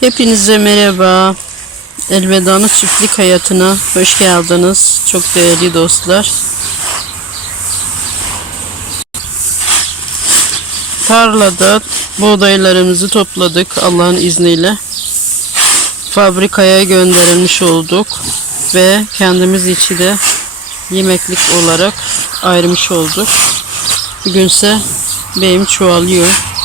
Hepinize merhaba. Elveda'nın çiftlik hayatına hoş geldiniz. Çok değerli dostlar. Tarlada buğdaylarımızı topladık Allah'ın izniyle. Fabrikaya gönderilmiş olduk ve kendimiz içi de yemeklik olarak ayırmış olduk. Bugünse beyim çoğalıyor.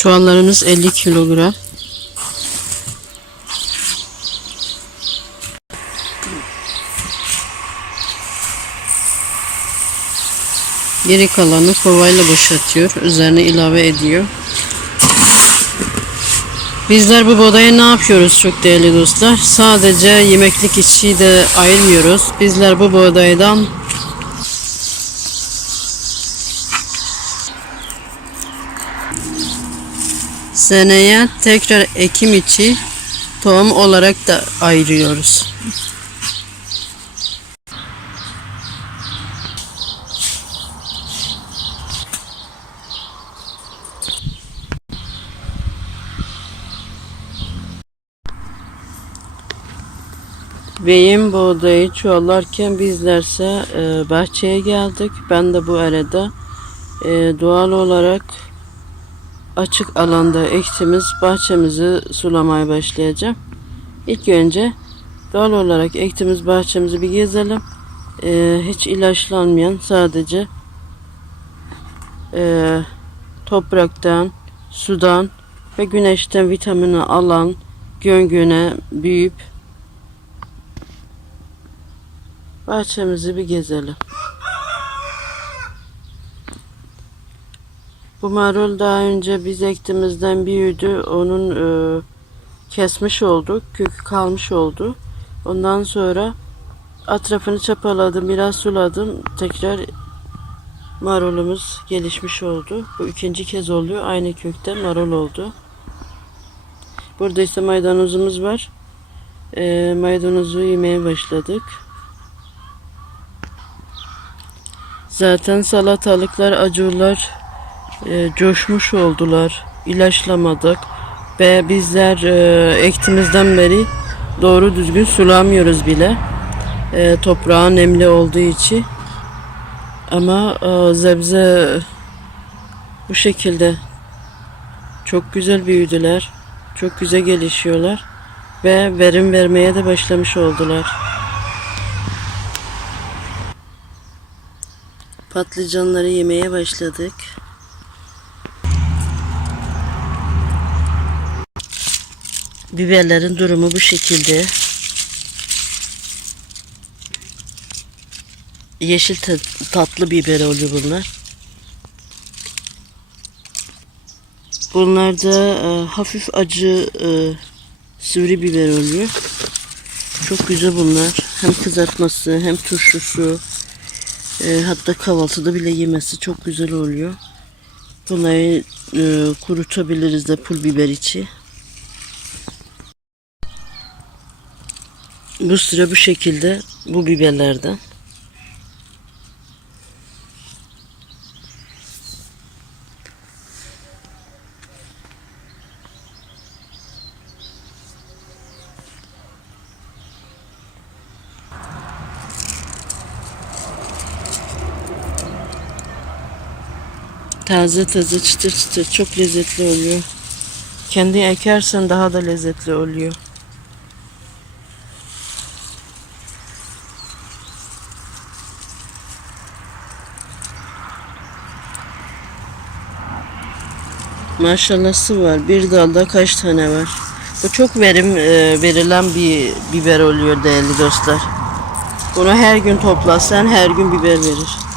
Çuvallarımız 50 kilogram. Geri kalanı kovayla boşaltıyor. Üzerine ilave ediyor. Bizler bu buğdayı ne yapıyoruz çok değerli dostlar? Sadece yemeklik içi de ayırmıyoruz. Bizler bu buğdaydan seneye tekrar ekim içi tohum olarak da ayırıyoruz. Beyim buğdayı çuvallarken bizlerse e, bahçeye geldik. Ben de bu arada e, doğal olarak açık alanda ektiğimiz bahçemizi sulamaya başlayacağım. İlk önce doğal olarak ektiğimiz bahçemizi bir gezelim. E, hiç ilaçlanmayan sadece e, topraktan, sudan ve güneşten vitamini alan gün güne büyüyüp bahçemizi bir gezelim. Bu marul daha önce biz ektiğimizden büyüdü. Onun e, kesmiş olduk. Kökü kalmış oldu. Ondan sonra etrafını çapaladım. Biraz suladım. Tekrar marulumuz gelişmiş oldu. Bu ikinci kez oluyor. Aynı kökten marul oldu. Burada ise maydanozumuz var. E, maydanozu yemeye başladık. Zaten salatalıklar, acurlar e, coşmuş oldular. İlaçlamadık ve bizler e, ektimizden beri doğru düzgün sulamıyoruz bile. E, toprağı nemli olduğu için. Ama e, zebze bu şekilde çok güzel büyüdüler. Çok güzel gelişiyorlar ve verim vermeye de başlamış oldular. Patlıcanları yemeye başladık. Biberlerin durumu bu şekilde. Yeşil ta- tatlı biber oluyor bunlar. Bunlar da e, hafif acı e, sivri biber oluyor. Çok güzel bunlar. Hem kızartması hem turşusu. E, hatta kahvaltıda bile yemesi çok güzel oluyor. Bunları e, kurutabiliriz de pul biber içi. Bu sıra bu şekilde bu biberlerden. Taze taze çıtır çıtır çok lezzetli oluyor. Kendi ekersen daha da lezzetli oluyor. Maşallahı var. Bir dalda kaç tane var. Bu çok verim e, verilen bir biber oluyor değerli dostlar. Bunu her gün toplasan her gün biber verir.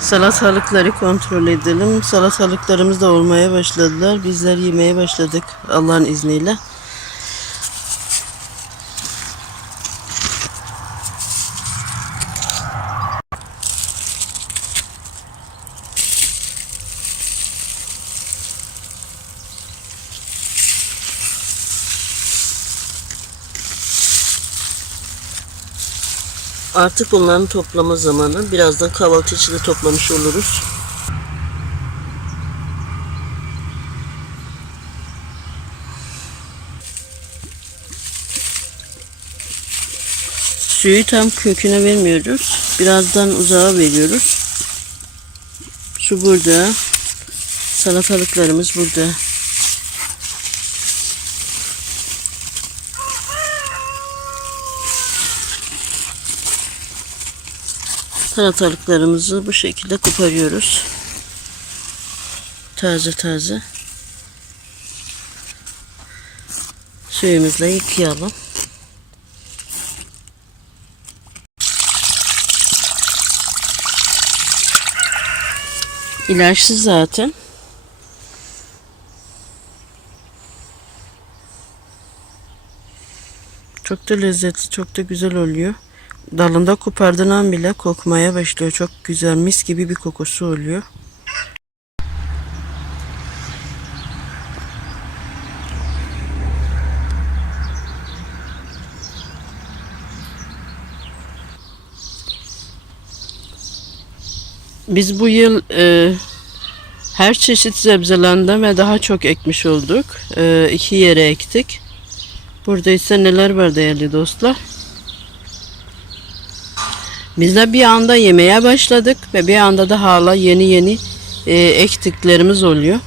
Salatalıkları kontrol edelim. Salatalıklarımız da olmaya başladılar. Bizler yemeye başladık Allah'ın izniyle. Artık bunların toplama zamanı. Birazdan kahvaltı için de toplamış oluruz. Suyu tam köküne vermiyoruz. Birazdan uzağa veriyoruz. Su burada. Salatalıklarımız burada. Salatalıklarımızı bu şekilde koparıyoruz. Taze taze. Suyumuzla yıkayalım. İlaçsız zaten. Çok da lezzetli, çok da güzel oluyor. Dalında kopardığın an bile kokmaya başlıyor. Çok güzel, mis gibi bir kokusu oluyor. Biz bu yıl e, her çeşit sebzelerinden ve daha çok ekmiş olduk. E, iki yere ektik. Burada ise neler var değerli dostlar? Biz de bir anda yemeye başladık ve bir anda da hala yeni yeni e, ektiklerimiz oluyor.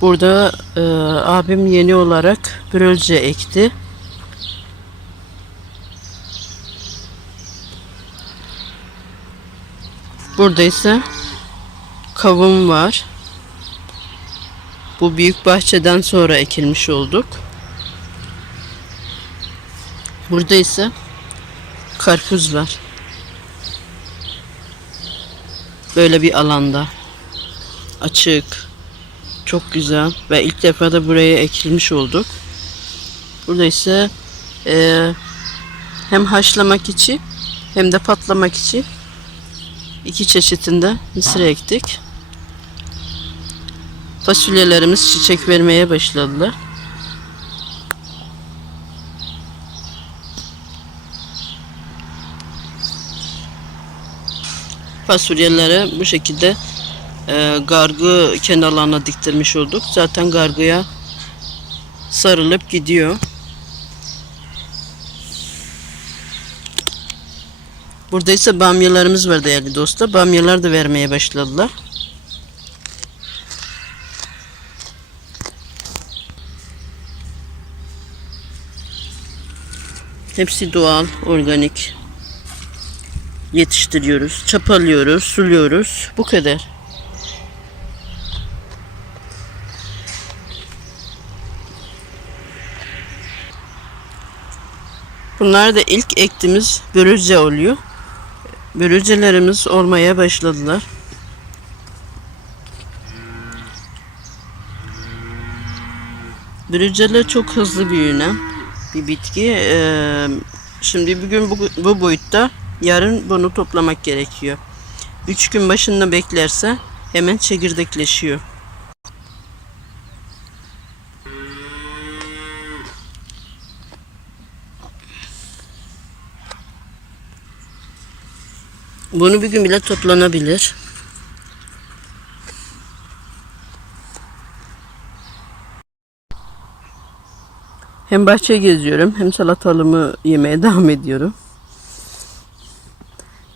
Burada e, abim yeni olarak brölce ekti. Burada ise kavun var. Bu büyük bahçeden sonra ekilmiş olduk. Burada ise karpuz var. Böyle bir alanda. Açık. Çok güzel. Ve ilk defa da buraya ekilmiş olduk. Burada ise eee, hem haşlamak için hem de patlamak için iki çeşitinde mısır ektik. Fasulyelerimiz çiçek vermeye başladılar. Fasulyeleri bu şekilde e, gargı kenarlarına diktirmiş olduk. Zaten gargıya sarılıp gidiyor. Burada ise bamyalarımız var değerli dostlar. Bamyalar da vermeye başladılar. Hepsi doğal, organik. Yetiştiriyoruz, çapalıyoruz, suluyoruz. Bu kadar. Bunlar da ilk ektiğimiz börülce oluyor. Börülcelerimiz olmaya başladılar. Börülceler çok hızlı büyüyen bir bitki. Ee, şimdi bugün bu, bu boyutta yarın bunu toplamak gerekiyor. Üç gün başında beklerse hemen çekirdekleşiyor. Bunu bir gün bile toplanabilir. Hem bahçe geziyorum hem salatalımı yemeye devam ediyorum.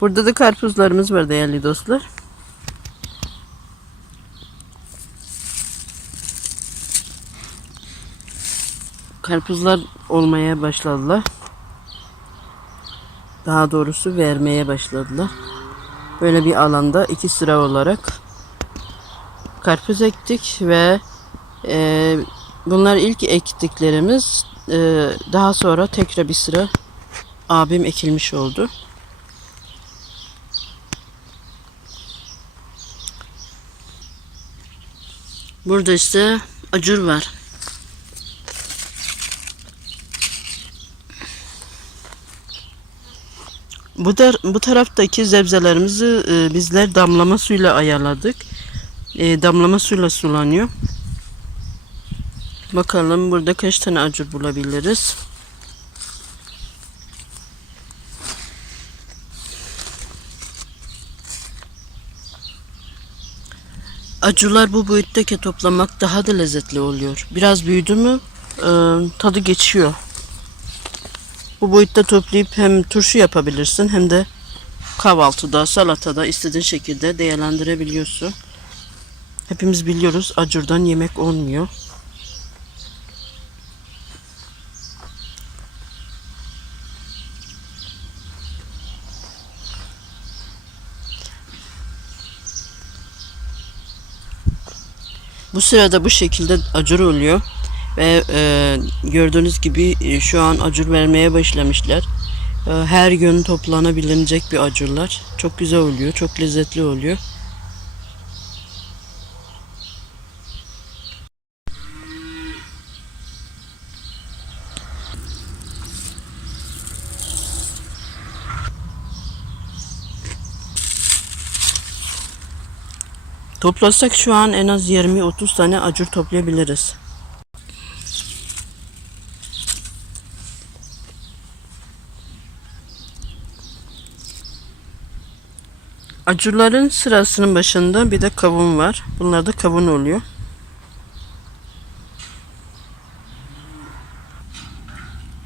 Burada da karpuzlarımız var değerli dostlar. Karpuzlar olmaya başladılar. Daha doğrusu vermeye başladılar. Böyle bir alanda iki sıra olarak karpuz ektik ve e, bunlar ilk ektiklerimiz. E, daha sonra tekrar bir sıra abim ekilmiş oldu. Burada ise acur var. Bu da bu taraftaki zebzelerimizi e, bizler damlama suyla ayarladık. E, damlama suyla sulanıyor. Bakalım burada kaç tane acur bulabiliriz. Acılar bu boyuttaki toplamak daha da lezzetli oluyor. Biraz büyüdü mü e, tadı geçiyor. Bu boyutta toplayıp hem turşu yapabilirsin hem de kahvaltıda, salatada istediğin şekilde değerlendirebiliyorsun. Hepimiz biliyoruz acurdan yemek olmuyor. Bu sırada bu şekilde acur oluyor. Ve e, gördüğünüz gibi e, şu an acur vermeye başlamışlar. E, her gün toplanabilecek bir acurlar. Çok güzel oluyor, çok lezzetli oluyor. Toplasak şu an en az 20-30 tane acur toplayabiliriz. Acurların sırasının başında bir de kavun var. Bunlar da kavun oluyor.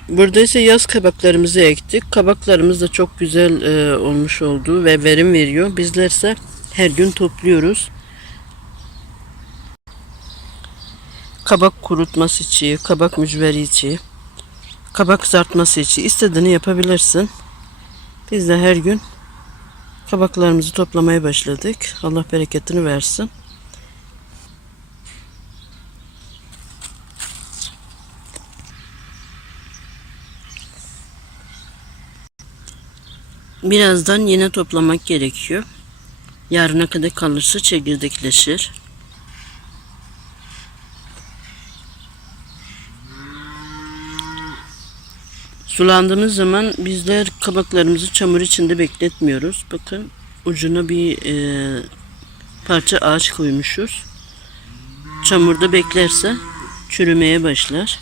Burada ise yaz kabaklarımızı ektik. Kabaklarımız da çok güzel e, olmuş oldu ve verim veriyor. Bizlerse her gün topluyoruz. Kabak kurutması için, kabak mücveri için, kabak kızartması için istediğini yapabilirsin. Biz de her gün kabaklarımızı toplamaya başladık. Allah bereketini versin. Birazdan yine toplamak gerekiyor. Yarına kadar kalırsa çekirdekleşir. Sulandığımız zaman bizler kabaklarımızı çamur içinde bekletmiyoruz. Bakın ucuna bir e, parça ağaç koymuşuz. Çamurda beklerse çürümeye başlar.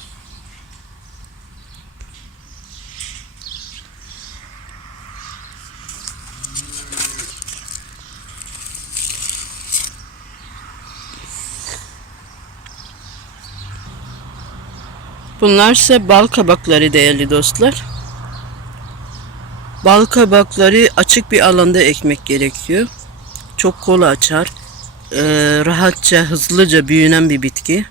Bunlar ise bal kabakları değerli dostlar. Bal kabakları açık bir alanda ekmek gerekiyor. Çok kolay açar. Ee, rahatça, hızlıca büyünen bir bitki.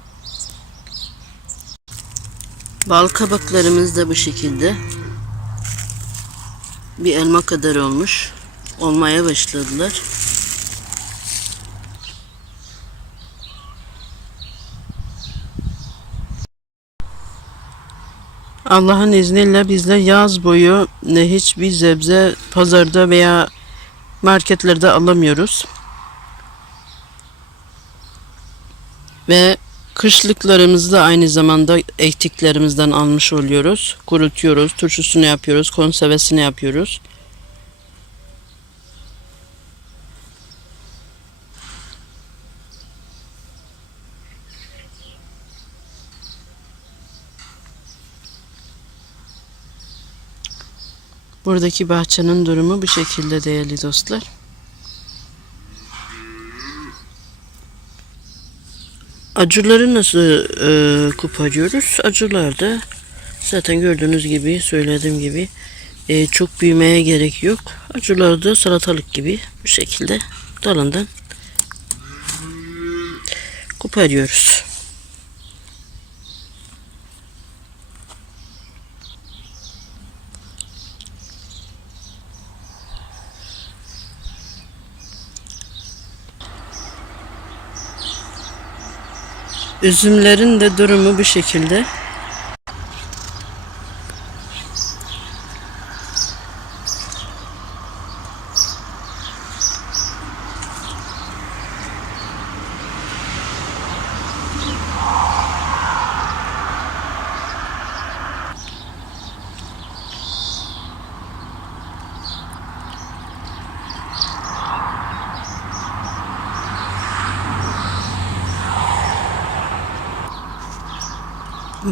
Bal kabaklarımız da bu şekilde. Bir elma kadar olmuş. Olmaya başladılar. Allah'ın izniyle bizler yaz boyu ne hiçbir sebze pazarda veya marketlerde alamıyoruz. Ve kışlıklarımızı da aynı zamanda ektiklerimizden almış oluyoruz. Kurutuyoruz, turşusunu yapıyoruz, konservesini yapıyoruz. Buradaki bahçenin durumu bu şekilde değerli dostlar. Acurları nasıl e, koparıyoruz? Acurlar da zaten gördüğünüz gibi söylediğim gibi e, çok büyümeye gerek yok. Acurlar da salatalık gibi bu şekilde dalından koparıyoruz. Üzümlerin de durumu bu şekilde.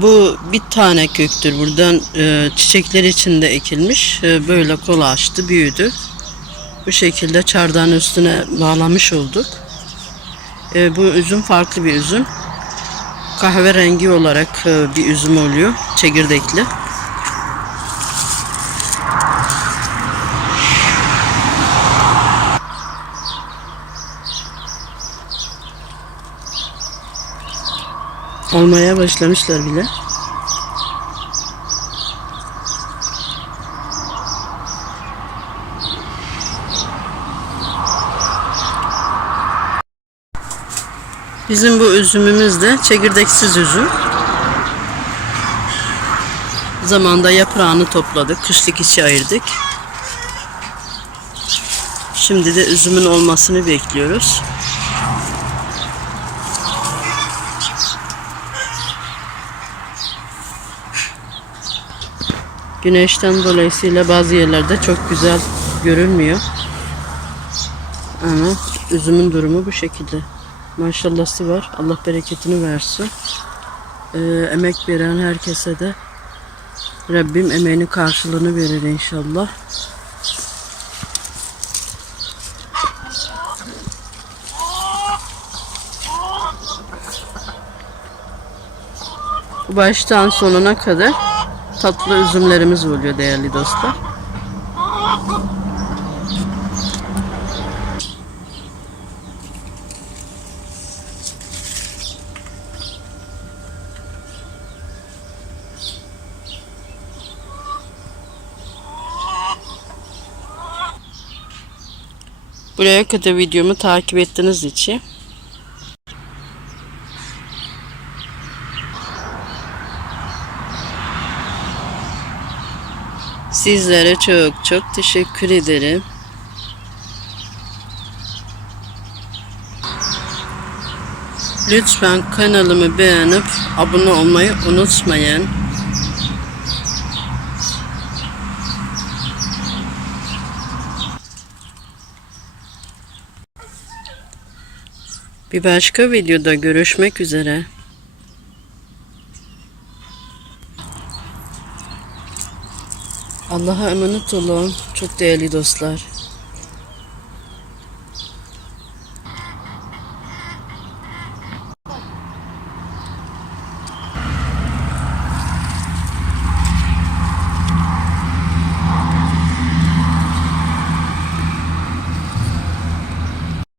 Bu bir tane köktür. Buradan e, çiçekler içinde ekilmiş. E, böyle kol açtı, büyüdü. Bu şekilde çardağın üstüne bağlamış olduk. E, bu üzüm farklı bir üzüm. Kahverengi olarak e, bir üzüm oluyor. Çekirdekli. Olmaya başlamışlar bile. Bizim bu üzümümüz de çekirdeksiz üzüm. Zamanda yaprağını topladık, kışlık içi ayırdık. Şimdi de üzümün olmasını bekliyoruz. Güneşten dolayısıyla bazı yerlerde çok güzel görünmüyor. Ama üzümün durumu bu şekilde. Maşallahı var. Allah bereketini versin. Ee, emek veren herkese de Rabbim emeğinin karşılığını verir inşallah. Baştan sonuna kadar tatlı üzümlerimiz oluyor değerli dostlar. Buraya kadar videomu takip ettiğiniz için Sizlere çok çok teşekkür ederim. Lütfen kanalımı beğenip abone olmayı unutmayın. Bir başka videoda görüşmek üzere. Allah'a emanet olun. Çok değerli dostlar.